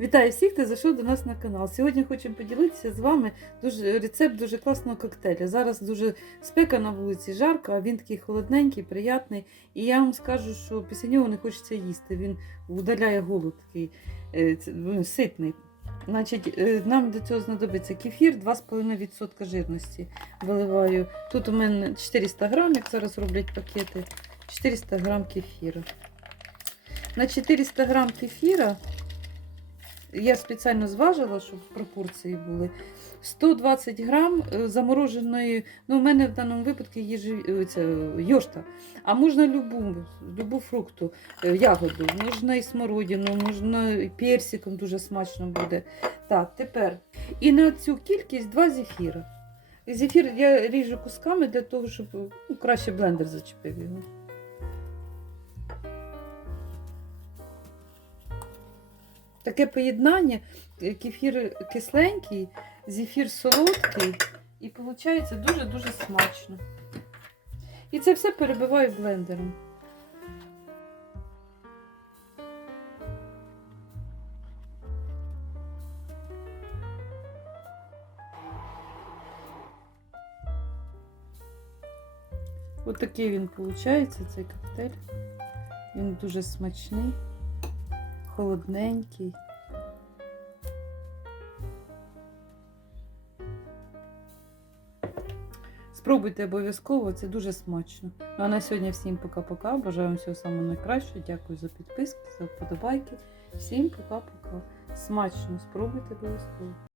Вітаю всіх, хто зайшов до нас на канал. Сьогодні хочемо поділитися з вами дуже, рецепт дуже класного коктейля. Зараз дуже спека на вулиці, жарко, а він такий холодненький, приятний. І я вам скажу, що після нього не хочеться їсти. Він удаляє голод такий е, ну, ситний. Значить, е, нам до цього знадобиться кефір 2,5% жирності. Виливаю. Тут у мене 400 грам, як зараз роблять пакети. 400 грам кефіру. На 400 грам кефіра я спеціально зважила, щоб пропорції були. 120 грам е, замороженої, ну, в мене в даному випадку їжі, е, це, йошта. А можна любу, любу фрукту, е, ягоду, можна і смородину, можна і персиком дуже смачно буде. Так, тепер. І на цю кількість два зефіра. Зефір я ріжу кусками для того, щоб ну, краще блендер зачепив його. Таке поєднання, е, кефір кисленький, зефір солодкий, і виходить дуже-дуже смачно. І це все перебиваю блендером. Ось такий він виходить, цей коктейль. Він дуже смачний, холодненький. Спробуйте обов'язково, це дуже смачно. Ну а на сьогодні всім пока-пока. Бажаю вам всього самого найкращого. Дякую за підписки, за вподобайки. Всім пока-пока. Смачно, спробуйте обов'язково.